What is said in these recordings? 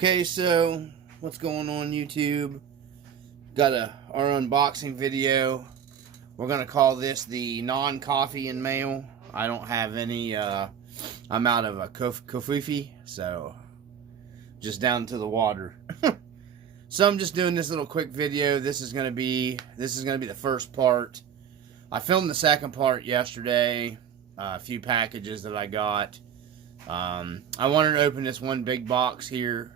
Okay, so what's going on YouTube? Got our unboxing video. We're gonna call this the non-coffee and mail. I don't have any. I'm out of a Coffee, so just down to the water. So I'm just doing this little quick video. This is gonna be the first part. I filmed the second part yesterday. A few packages that I got. I wanted to open this one big box here,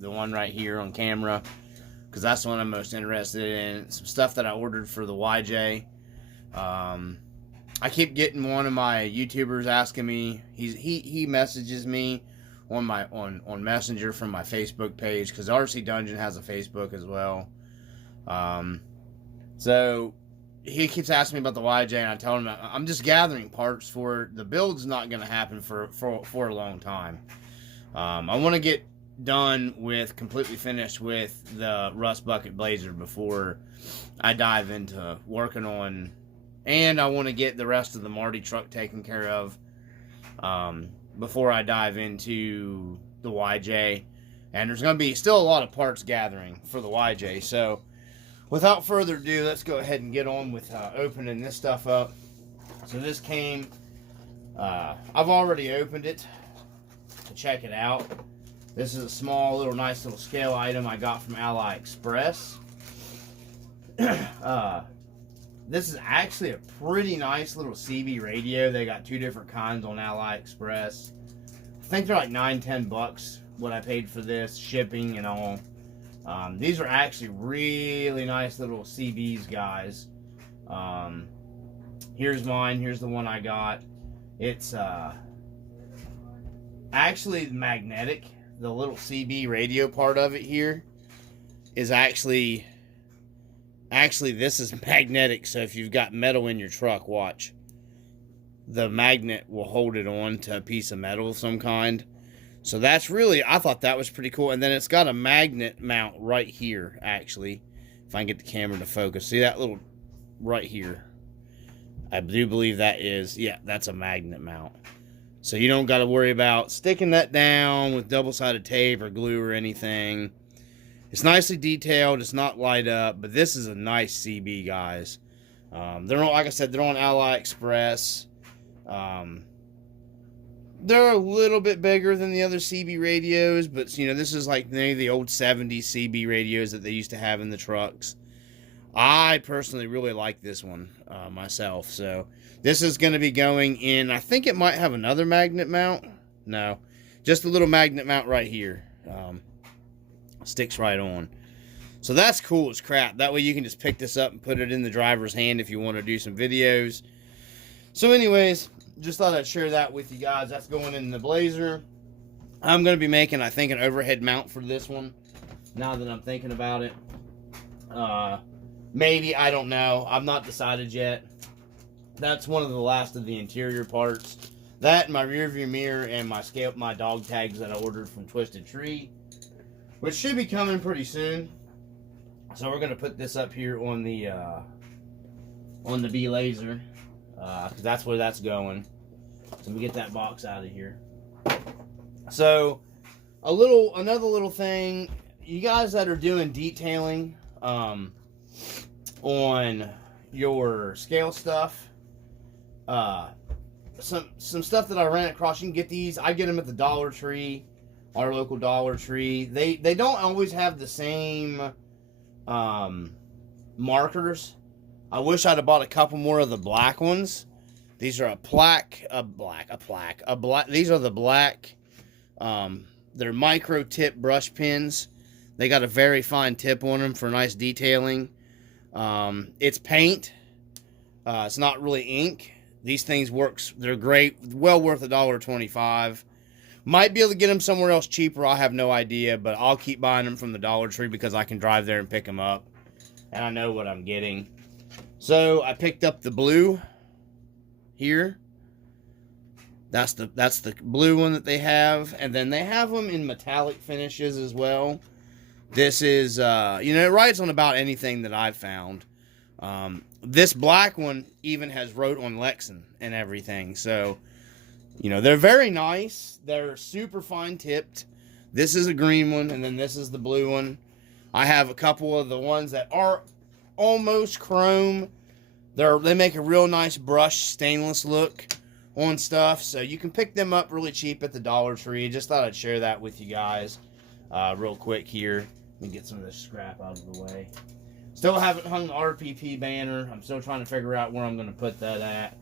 the one right here on camera, because that's the one I'm most interested in. Some stuff that I ordered for the YJ. I keep getting one of my YouTubers asking me. He messages me on my on Messenger from my Facebook page, because RC Dungeon has a Facebook as well. So he keeps asking me about the YJ, and I tell him I'm just gathering parts for it. The build's not going to happen for a long time. I want to get done with, completely finished with the Rust Bucket Blazer before I dive into working on, and I want to get the rest of the Marty truck taken care of before I dive into the YJ. And there's going to be still a lot of parts gathering for the YJ, so without further ado, let's go ahead and get on with opening this stuff up. So this came, I've already opened it to check it out. This is a small, nice little scale item I got from AliExpress. This is actually a pretty nice little CB radio. They got two different kinds on AliExpress. I think they're like $9-10 what I paid for this, shipping and all. These are actually really nice little CBs, guys. Here's mine. Here's the one I got. It's actually magnetic. The little CB radio part of it here is actually this is magnetic. So if you've got metal in your truck, watch. The magnet will hold it on to a piece of metal of some kind. So that's really, I thought that was pretty cool. And then it's got a magnet mount right here, actually. If I can get the camera to focus. See that little, right here. I do believe that is, yeah, that's a magnet mount. So you don't got to worry about sticking that down with double-sided tape or glue or anything. It's nicely detailed. It's not light up. But this is a nice CB, guys. They're on, like I said, they're on AliExpress. They're a little bit bigger than the other CB radios, but you know, this is like maybe the old 70s CB radios that they used to have in the trucks. I personally really like this one myself. So this is going to be going in, I think it might have another magnet mount. No, just a little magnet mount right here. Sticks right on. So that's cool as crap. That way you can just pick this up and put it in the driver's hand if you want to do some videos. So anyways, just thought I'd share that with you guys. That's going in the Blazer. I'm going to be making, I think, an overhead mount for this one, now that I'm thinking about it. Maybe, I don't know. I've not decided yet. That's one of the last of the interior parts. That and my rear view mirror and my dog tags that I ordered from Twisted Tree, which should be coming pretty soon. So we're going to put this up here on the B-Laser. Because that's where that's going. So let me get that box out of here. So, another little thing, you guys that are doing detailing on your scale stuff, some stuff that I ran across, you can get these. I get them at the Dollar Tree, our local Dollar Tree. They don't always have the same markers. I wish I'd have bought a couple more of the black ones. These are these are the black, they're micro tip brush pins. They got a very fine tip on them for nice detailing. It's paint. It's not really ink. These things they're great. Well worth $1.25. Might be able to get them somewhere else cheaper. I have no idea, but I'll keep buying them from the Dollar Tree because I can drive there and pick them up. And I know what I'm getting. So I picked up the blue here. That's the blue one that they have, and then they have them in metallic finishes as well. This is it writes on about anything that I've found. This black one even has wrote on Lexan and everything. So they're very nice. They're super fine tipped. This is a green one, and then this is the blue one. I have a couple of the ones that are almost chrome. They make a real nice brushed stainless look on stuff, so you can pick them up really cheap at the Dollar Tree. Just thought I'd share that with you guys real quick here. Let me get some of this scrap out of the way. Still haven't hung the RPP banner. I'm still trying to figure out where I'm going to put that at.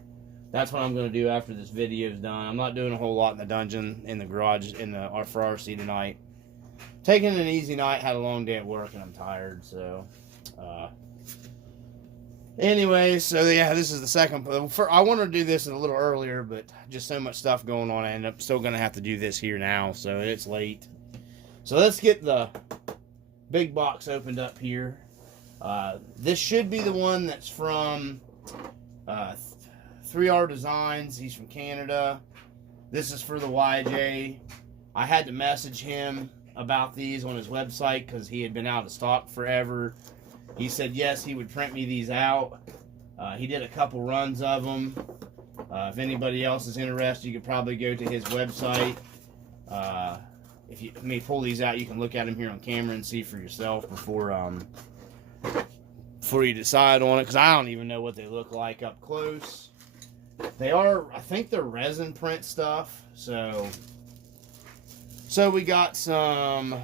That's what I'm going to do after this video is done. I'm not doing a whole lot in the dungeon, in the garage, for RC tonight. Taking an easy night. Had a long day at work and I'm tired. So, anyway, so yeah, this is the second. I wanted to do this a little earlier, but just so much stuff going on. I end up still going to have to do this here now. So it's late. So let's get the big box opened up here. This should be the one that's from 3R Designs. He's from Canada. This is for the YJ. I had to message him about these on his website because he had been out of stock forever. He said yes, he would print me these out. He did a couple runs of them. If anybody else is interested, you could probably go to his website. If you let me pull these out, you can look at them here on camera and see for yourself before you decide on it, because I don't even know what they look like up close. They are, I think they're resin print stuff. So we got some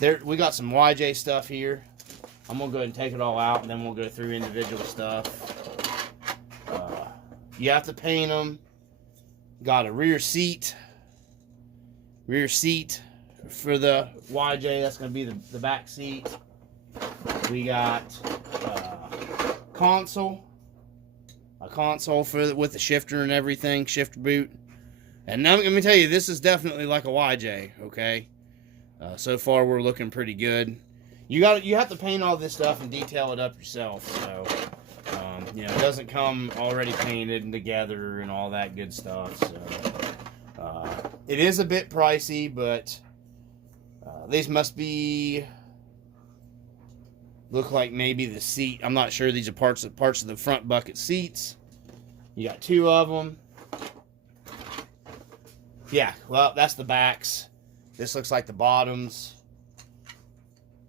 we got some YJ stuff here. I'm gonna go ahead and take it all out, and then we'll go through individual stuff. You have to paint them. Got a rear seat for the YJ. That's gonna be the back seat. We got a console with the shifter and everything, shifter boot. And now let me tell you, this is definitely like a YJ. Okay, so far we're looking pretty good. You have to paint all this stuff and detail it up yourself. So it doesn't come already painted and together and all that good stuff. So it is a bit pricey, but these must be. Look like maybe the seat. I'm not sure. These are parts of the front bucket seats. You got two of them. Yeah, well, that's the backs. This looks like the bottoms.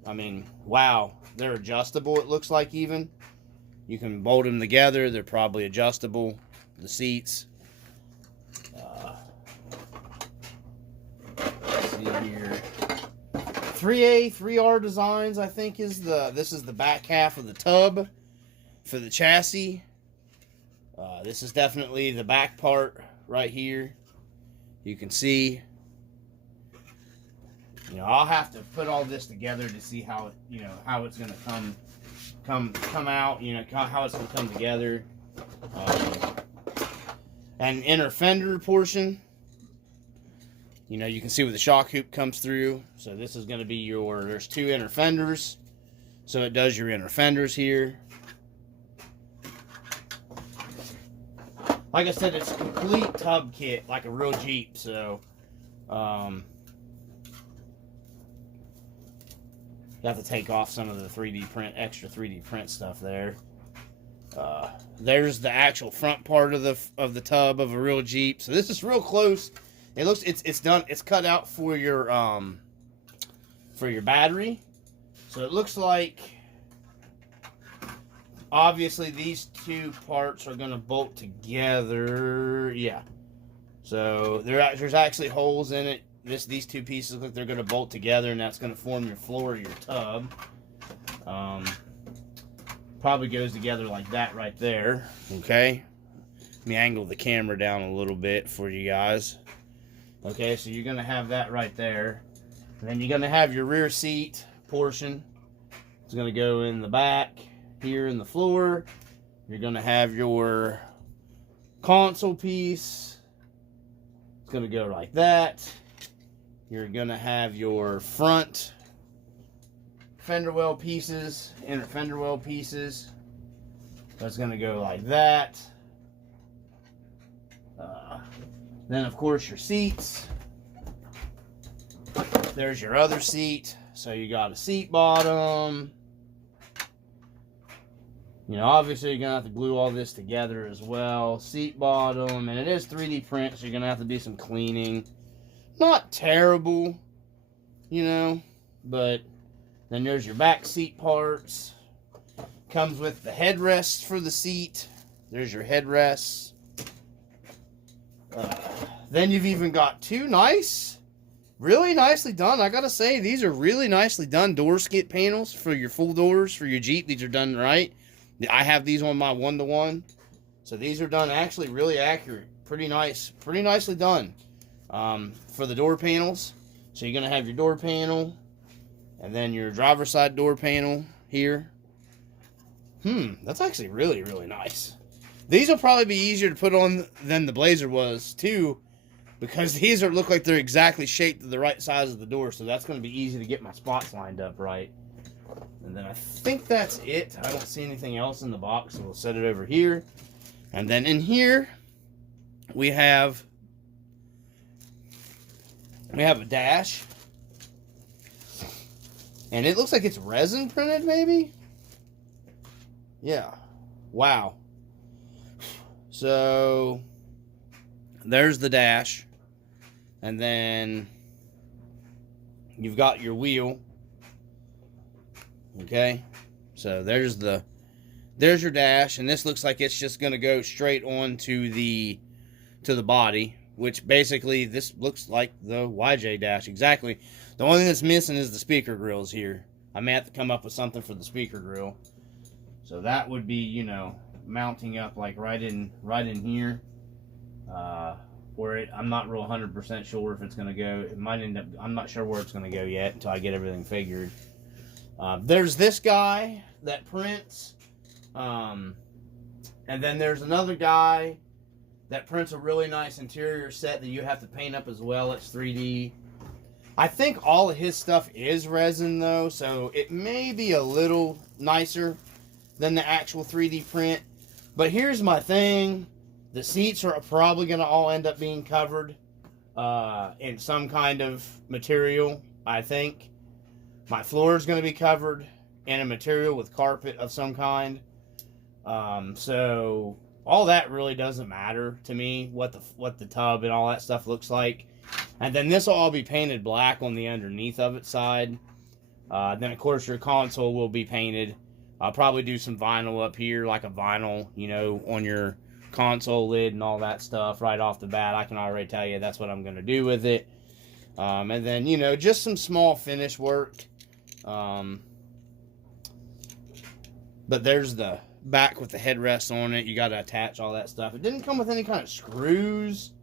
I mean, wow. They're adjustable, it looks like even. You can bolt them together. They're probably adjustable. The seats. Let's see here. 3R Designs, I think this is the back half of the tub for the chassis. This is definitely the back part right here. You can see. I'll have to put all this together to see how how it's gonna come out. How it's gonna come together. And inner fender portion. You can see where the shock hoop comes through. So this is going to be there's two inner fenders. So it does your inner fenders here. Like I said, it's a complete tub kit, like a real Jeep. So, you have to take off some of the extra 3D print stuff there. There's the actual front part of the tub of a real Jeep. So this is real close. It looks it's done. It's cut out for your battery. So it looks like obviously these two parts are going to bolt together. Yeah. So there's actually holes in it. These two pieces look like they're going to bolt together, and that's going to form your floor of your tub. Probably goes together like that right there. Okay. Let me angle the camera down a little bit for you guys. Okay, so you're going to have that right there. And then you're going to have your rear seat portion. It's going to go in the back here in the floor. You're going to have your console piece. It's going to go like that. You're going to have your front fender well pieces, inner fender well pieces. That's going to go like that. Then, of course, your seats. There's your other seat. So you got a seat bottom. Obviously, you're going to have to glue all this together as well. Seat bottom. And it is 3D print, so you're going to have to do some cleaning. not terrible, you know, but then there's your back seat parts. Comes with the headrests for the seat. There's your headrests. Then you've even got two really nicely done. I gotta say, these are really nicely done door skid panels for your full doors for your Jeep. These are done right. I have these on my 1-to-1. So these are done actually really accurate. Pretty nice. Pretty nicely done for the door panels. So you're going to have your door panel and then your driver's side door panel here. That's actually really, really nice. These will probably be easier to put on than the Blazer was too, because these look like they're exactly shaped to the right size of the door. So that's going to be easy to get my spots lined up right. And then I think that's it. I don't see anything else in the box, so we'll set it over here. And then in here, we have a dash. And it looks like it's resin printed, maybe? Yeah. Wow. So, there's the dash. And then you've got your wheel. Okay, so there's your dash, and this looks like it's just going to go straight on to the body, which basically this looks like the YJ dash exactly. The only thing that's missing is the speaker grills here. I may have to come up with something for the speaker grill. So that would be, you know, mounting up like right in here, I'm not real 100% sure if it's going to go. It might end up. I'm not sure where it's going to go yet until I get everything figured. There's this guy that prints, and then there's another guy that prints a really nice interior set that you have to paint up as well. It's 3D. I think all of his stuff is resin though, so it may be a little nicer than the actual 3D print. But here's my thing. The seats are probably going to all end up being covered in some kind of material, I think. My floor is going to be covered in a material with carpet of some kind. So all that really doesn't matter to me, what the tub and all that stuff looks like. And then this will all be painted black on the underneath of its side. Then of course your console will be painted. I'll probably do some vinyl up here, like a vinyl, you know, on your console lid and all that stuff right off the bat. I can already tell you that's what I'm going to do with it. And then, you know, just some small finish work. But there's the back with the headrest on it. You got to attach all that stuff. It didn't come with any kind of screws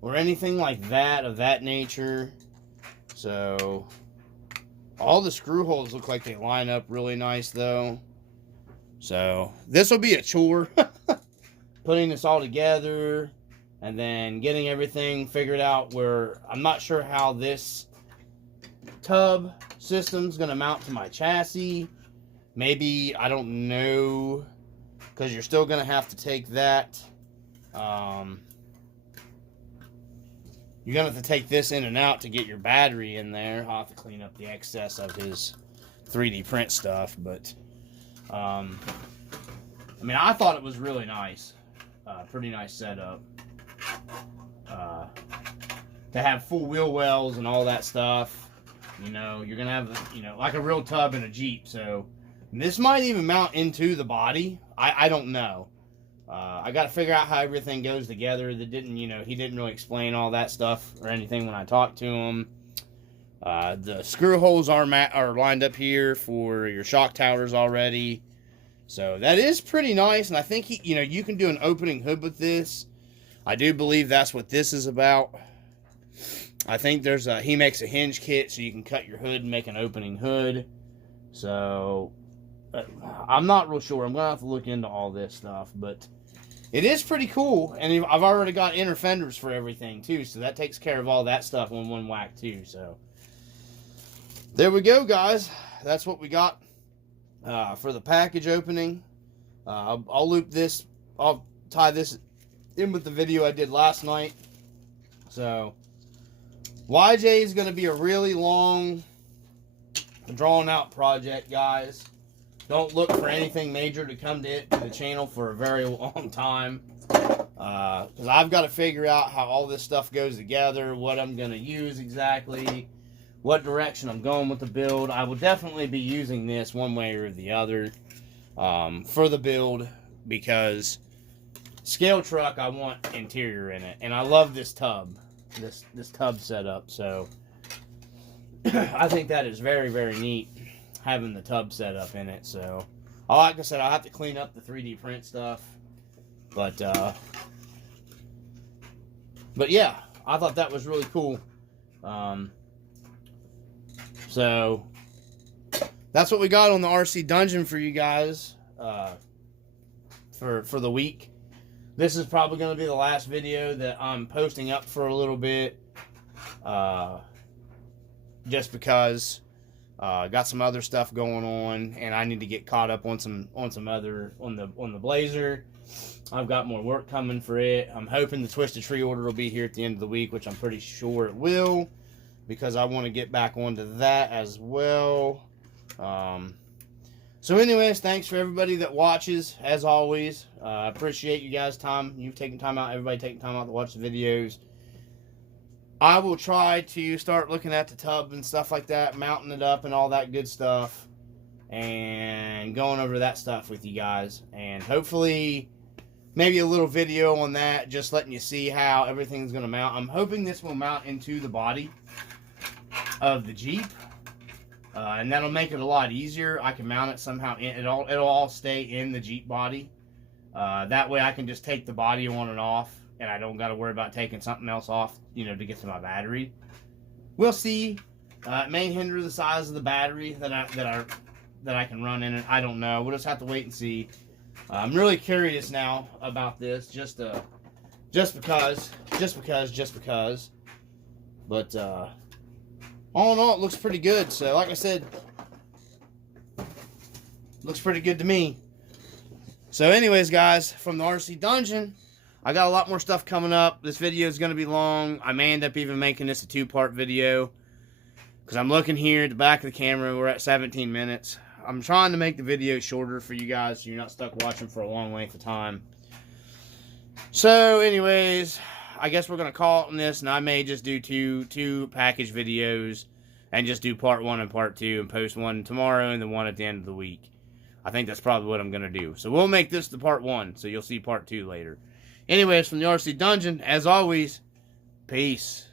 or anything like that of that nature. So all the screw holes look like they line up really nice though. So this will be a chore. Putting this all together and then getting everything figured out, where I'm not sure how this tub system's going to mount to my chassis. Maybe, I don't know, because you're still going to have to take that. You're going to have to take this in and out to get your battery in there. I'll have to clean up the excess of his 3D print stuff. But, I mean, I thought it was really nice. Pretty nice setup. To have full wheel wells and all that stuff. You know, you're going to have, you know, like a real tub in a Jeep. So, this might even mount into the body. I don't know. I got to figure out how everything goes together. That didn't, you know, he didn't really explain all that stuff or anything when I talked to him. The screw holes are lined up here for your shock towers already. So that is pretty nice, and I think you know, you can do an opening hood with this. I do believe that's what this is about. I think he makes a hinge kit so you can cut your hood and make an opening hood. So I'm not real sure. I'm gonna have to look into all this stuff, but it is pretty cool. And I've already got inner fenders for everything too, so that takes care of all that stuff on one whack too. So there we go, guys. That's what we got. For the package opening. I'll loop this, I'll tie this in with the video I did last night. So, YJ is going to be a really long, drawn out project, guys. Don't look for anything major to come to the channel for a very long time. Because I've got to figure out how all this stuff goes together, what I'm going to use exactly, what direction I'm going with the build. I will definitely be using this one way or the other for the build, because scale truck, I want interior in it, and I love this tub, this tub setup. So I think that is very, very neat, having the tub setup in it. So like I said, I'll have to clean up the 3D print stuff, but yeah, I thought that was really cool. So that's what we got on the RC Dungeon for you guys for the week. This is probably going to be the last video that I'm posting up for a little bit, just because got some other stuff going on, and I need to get caught up on the Blazer. I've got more work coming for it. I'm hoping the Twisted Tree order will be here at the end of the week, which I'm pretty sure it will, because I want to get back onto that as well. So anyways, thanks for everybody that watches, as always. I appreciate you guys' time. You've taken time out, everybody taking time out to watch the videos. I will try to start looking at the tub and stuff like that, mounting it up and all that good stuff, and going over that stuff with you guys. And hopefully maybe a little video on that, just letting you see how everything's going to mount. I'm hoping this will mount into the body of the Jeep, and that'll make it a lot easier. I can mount it somehow. It'll all stay in the Jeep body. That way I can just take the body on and off, and I don't got to worry about taking something else off, to get to my battery. We'll see. It may hinder the size of the battery that I can run in it. I don't know. We'll just have to wait and see. I'm really curious now about this, just because. But all in all, it looks pretty good. So, like I said, looks pretty good to me. So, anyways, guys, from the RC Dungeon, I got a lot more stuff coming up. This video is going to be long. I may end up even making this a 2-part video, because I'm looking here at the back of the camera. We're at 17 minutes. I'm trying to make the video shorter for you guys, so you're not stuck watching for a long length of time. So, anyways, I guess we're going to call it on this, and I may just do two package videos, and just do part 1 and part 2, and post one tomorrow and then one at the end of the week. I think that's probably what I'm going to do. So we'll make this the part 1, so you'll see part 2 later. Anyways, from the RC Dungeon, as always, peace.